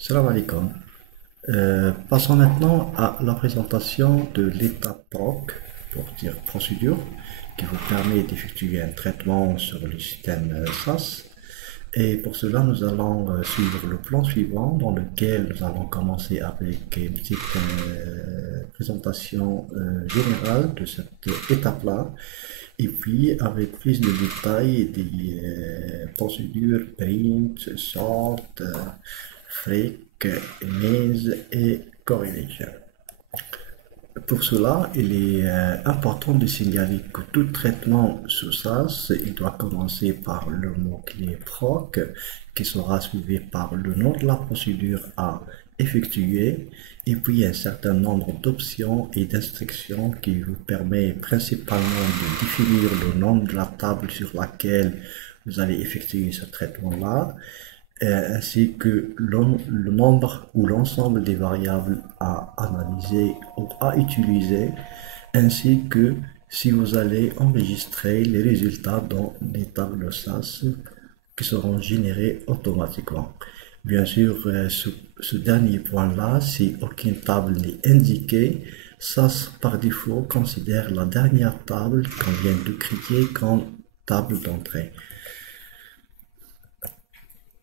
Salam alaikum. Passons maintenant à la présentation de l'étape PROC, pour dire procédure, qui vous permet d'effectuer un traitement sur le système SAS. Et pour cela, nous allons suivre le plan suivant, dans lequel nous allons commencer avec une petite présentation générale de cette étape-là, et puis avec plus de détails des procédures print, sort, freak, maze et correlation. Pour cela, il est important de signaler que tout traitement sous SAS, il doit commencer par le mot-clé PROC, qui sera suivi par le nom de la procédure à effectuer, et puis un certain nombre d'options et d'instructions qui vous permet principalement de définir le nom de la table sur laquelle vous allez effectuer ce traitement-là, ainsi que le nombre ou l'ensemble des variables à analyser ou à utiliser, ainsi que si vous allez enregistrer les résultats dans des tables SAS qui seront générées automatiquement. Bien sûr, ce dernier point-là, si aucune table n'est indiquée, SAS par défaut considère la dernière table qu'on vient de créer comme table d'entrée.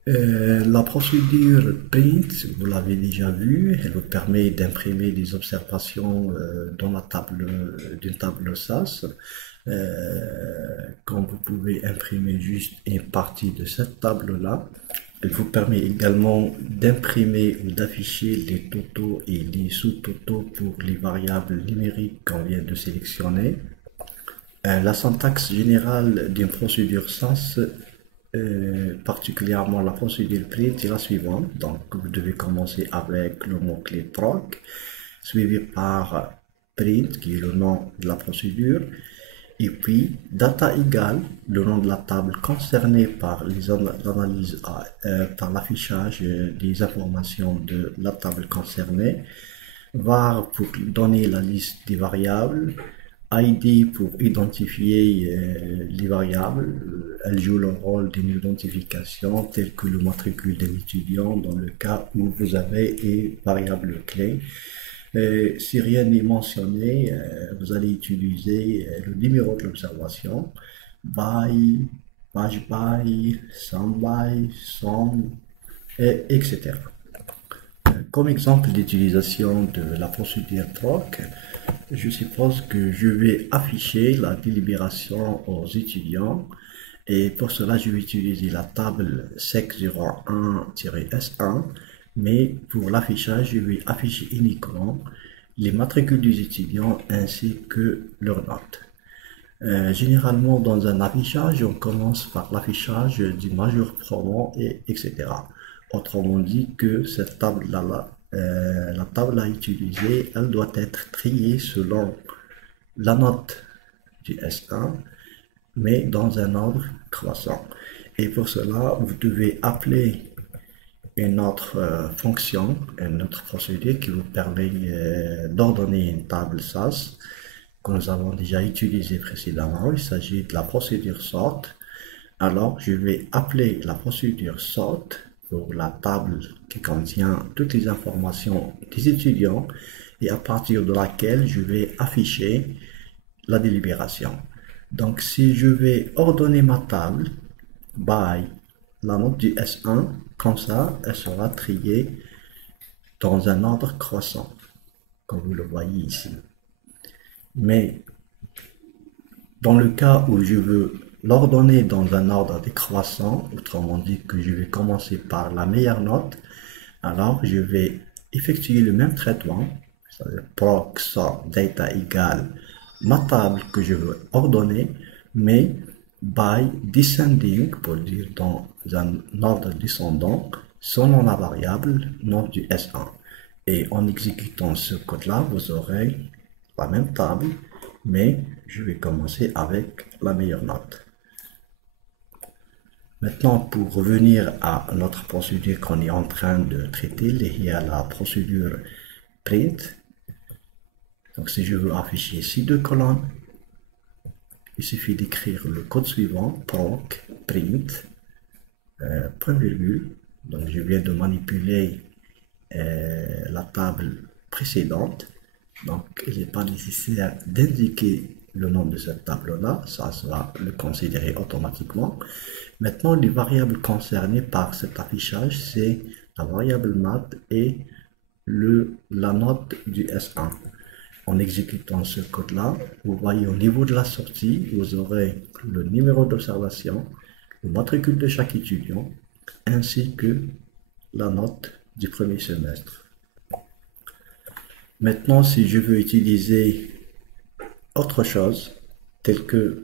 La procédure print, vous l'avez déjà vu, elle vous permet d'imprimer des observations dans la table d'une table SAS. Quand vous pouvez imprimer juste une partie de cette table-là, elle vous permet également d'imprimer ou d'afficher les totaux et les sous-totaux pour les variables numériques qu'on vient de sélectionner. La syntaxe générale d'une procédure SAS, particulièrement la procédure print, est la suivante. Donc, vous devez commencer avec le mot-clé proc, suivi par print, qui est le nom de la procédure, et puis data égale le nom de la table concernée par les analyses, par l'affichage des informations de la table concernée, var pour donner la liste des variables, ID pour identifier les variables. Elles jouent le rôle d'une identification telle que le matricule de l'étudiant dans le cas où vous avez une variable clé. Si rien n'est mentionné, vous allez utiliser le numéro de l'observation, by, page by, sum by, sum, etc. Comme exemple d'utilisation de la procédure PROC, je suppose que je vais afficher la délibération aux étudiants, et pour cela je vais utiliser la table sec01-S1, mais pour l'affichage je vais afficher uniquement les matricules des étudiants ainsi que leurs notes. Généralement dans un affichage, on commence par l'affichage du majeur promo et etc. Autrement dit que cette table-là, la table à utiliser, elle doit être triée selon la note du S1, mais dans un ordre croissant. Et pour cela, vous devez appeler une autre fonction, une autre procédure qui vous permet d'ordonner une table SAS que nous avons déjà utilisée précédemment. Il s'agit de la procédure sort. Alors, je vais appeler la procédure sort pour la table qui contient toutes les informations des étudiants et à partir de laquelle je vais afficher la délibération. Donc, si je vais ordonner ma table by la note du S1, comme ça, elle sera triée dans un ordre croissant, comme vous le voyez ici. Mais dans le cas où je veux l'ordonner dans un ordre décroissant, autrement dit que je vais commencer par la meilleure note, alors je vais effectuer le même traitement, c'est-à-dire proc sort data égale ma table que je veux ordonner, mais by descending, pour dire dans un ordre descendant, selon la variable nom du S1. Et en exécutant ce code-là, vous aurez la même table, mais je vais commencer avec la meilleure note. Maintenant, pour revenir à notre procédure qu'on est en train de traiter, liée à la procédure print. Donc, si je veux afficher ici deux colonnes, il suffit d'écrire le code suivant, proc print, point virgule. Donc, je viens de manipuler la table précédente. Donc, il n'est pas nécessaire d'indiquer le nom de cette table-là, ça sera le considérer automatiquement. Maintenant, les variables concernées par cet affichage, c'est la variable math et la note du S1. En exécutant ce code-là, vous voyez au niveau de la sortie, vous aurez le numéro d'observation, le matricule de chaque étudiant, ainsi que la note du premier semestre. Maintenant, si je veux utiliser autre chose, telle que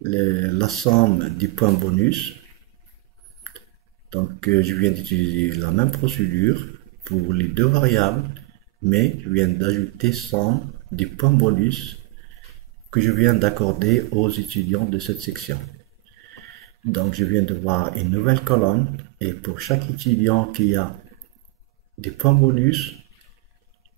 la somme des points bonus, donc je viens d'utiliser la même procédure pour les deux variables, mais je viens d'ajouter somme des points bonus que je viens d'accorder aux étudiants de cette section. Donc je viens de voir une nouvelle colonne et pour chaque étudiant qui a des points bonus,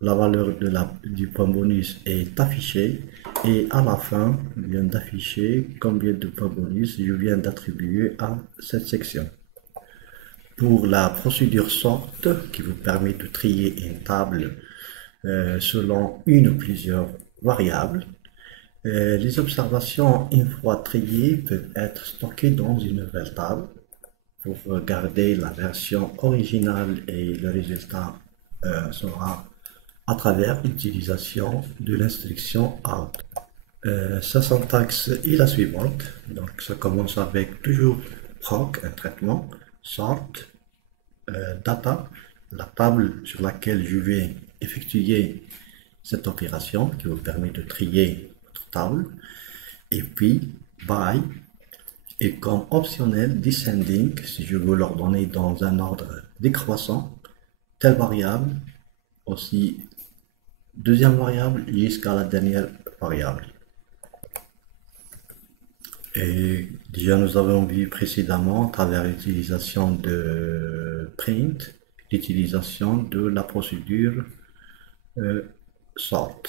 la valeur du point bonus est affichée et à la fin, je viens d'afficher combien de points bonus je viens d'attribuer à cette section. Pour la procédure sort qui vous permet de trier une table selon une ou plusieurs variables, les observations une fois triées peuvent être stockées dans une nouvelle table pour garder la version originale et le résultat sera à travers l'utilisation de l'instruction out. Sa syntaxe est la suivante, donc ça commence avec toujours proc, un traitement, sort, data, la table sur laquelle je vais effectuer cette opération qui vous permet de trier votre table, et puis by, et comme optionnel descending, si je veux l'ordonner dans un ordre décroissant, telle variable, aussi deuxième variable jusqu'à la dernière variable. Et déjà nous avons vu précédemment à travers l'utilisation de print, l'utilisation de la procédure sort.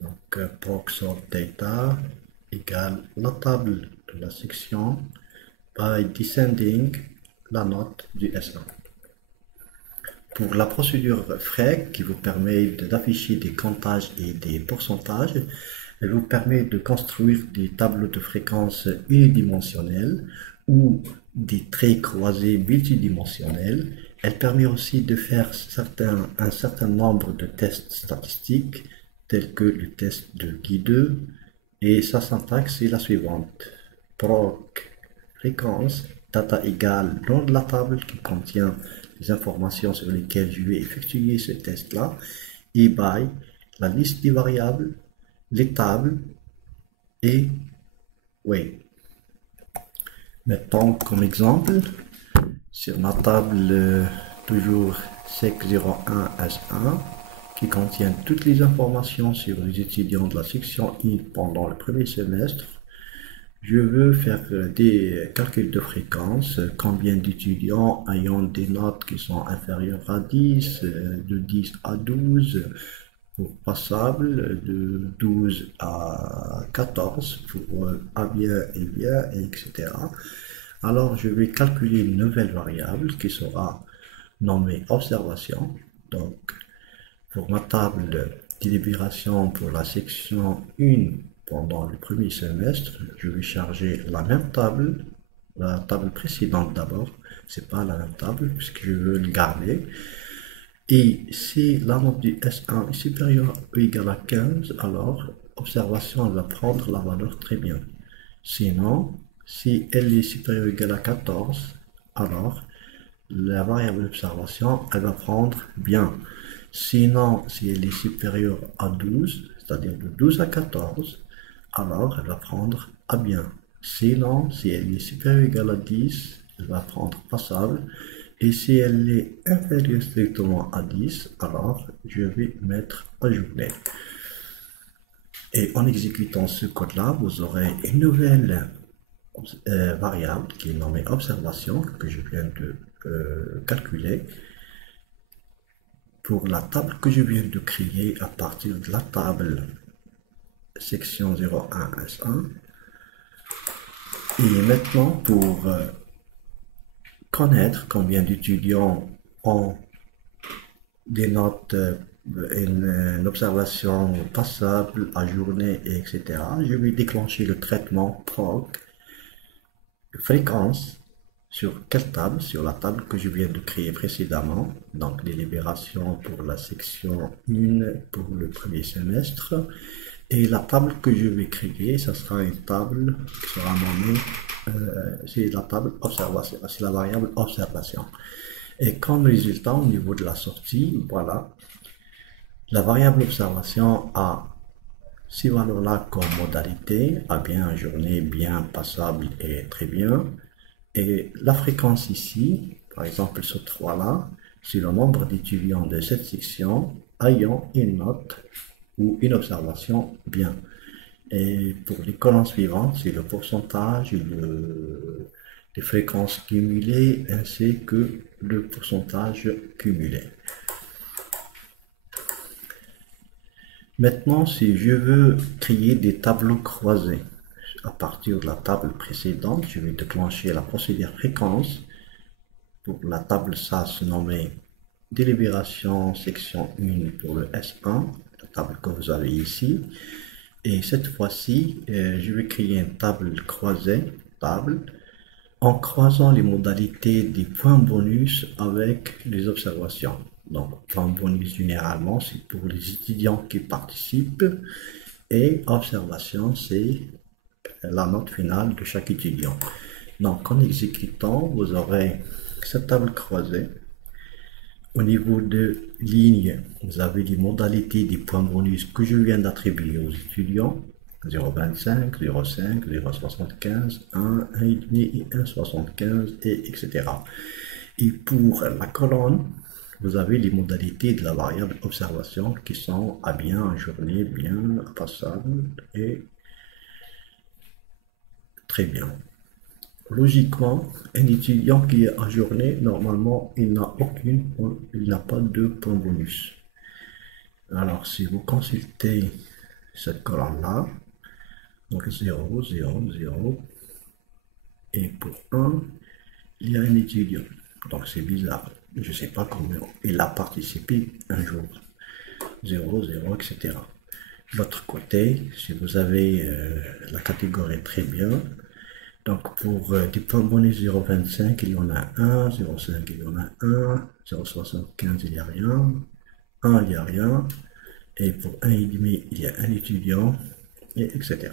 Donc proc sort data égale la table de la section by descending la note du S1. Pour la procédure FREG qui vous permet d'afficher des comptages et des pourcentages, elle vous permet de construire des tableaux de fréquences unidimensionnels ou des traits croisés multidimensionnels. Elle permet aussi de faire un certain nombre de tests statistiques tels que le test de Guy2 et sa syntaxe est la suivante. Proc fréquence data égale nom de la table qui contient les informations sur lesquelles je vais effectuer ce test-là, et by la liste des variables, les tables et oui. Mettons comme exemple, sur ma table toujours SEC01S1 qui contient toutes les informations sur les étudiants de la section I pendant le premier semestre, je veux faire des calculs de fréquence, combien d'étudiants ayant des notes qui sont inférieures à 10, de 10 à 12 pour passable, de 12 à 14 pour A bien et bien, etc. Alors je vais calculer une nouvelle variable qui sera nommée observation. Donc pour ma table de délibération pour la section 1, pendant le premier semestre, je vais charger la même table, la table précédente d'abord, c'est pas la même table puisque je veux le garder. Et si la note du S1 est supérieure ou égale à 15, alors observation elle va prendre la valeur très bien. Sinon, si elle est supérieure ou égale à 14, alors la variable observation elle va prendre bien. Sinon, si elle est supérieure à 12, c'est-à-dire de 12 à 14, alors elle va prendre à bien. Sinon, si elle est supérieure ou égale à 10, elle va prendre passable. Et si elle est inférieure strictement à 10, alors je vais mettre à journée. Et en exécutant ce code-là, vous aurez une nouvelle variable qui est nommée observation que je viens de calculer pour la table que je viens de créer à partir de la table section 01S1. Et maintenant, pour connaître combien d'étudiants ont des notes, une observation passable, ajournée, etc., je vais déclencher le traitement PROC, fréquence, sur quelle table? Sur la table que je viens de créer précédemment, donc délibération pour la section 1 pour le premier semestre. Et la table que je vais créer, ça sera une table qui sera nommée, c'est la table observation, c'est la variable observation. Et comme résultat, au niveau de la sortie, voilà, la variable observation a ces valeurs-là comme modalité, à bien, journée, bien, passable et très bien. Et la fréquence ici, par exemple ce 3-là, c'est le nombre d'étudiants de cette section ayant une note ou une observation bien. Et pour les colonnes suivantes, c'est le pourcentage des fréquences cumulées ainsi que le pourcentage cumulé. Maintenant, si je veux créer des tableaux croisés, à partir de la table précédente, je vais déclencher la procédure fréquence. Pour la table SAS nommée délibération section 1 pour le S1, la table que vous avez ici. Et cette fois-ci, je vais créer une table croisée, en croisant les modalités des points bonus avec les observations. Donc, points bonus généralement, c'est pour les étudiants qui participent, et observation, c'est la note finale de chaque étudiant. Donc, en exécutant, vous aurez cette table croisée. Au niveau de ligne, vous avez les modalités des points bonus que je viens d'attribuer aux étudiants. 0,25, 0,5, 0,75, 1, 1,5 et 1,75, et etc. Et pour la colonne, vous avez les modalités de la variable observation qui sont à bien, à journée, bien, à passable et très bien. Logiquement, un étudiant qui est en journée, normalement, il n'a pas de point bonus. Alors, si vous consultez cette colonne-là, donc 0, 0, 0, et pour 1, il y a un étudiant. Donc, c'est bizarre. Je ne sais pas combien il a participé un jour. 0, 0, etc. De l'autre côté, si vous avez la catégorie très bien, donc pour des points bonus 0,25, il y en a 1, 0,5, il y en a 1, 0,75, il n'y a rien, 1, il n'y a rien, et pour 1,5, il y a un étudiant, et etc.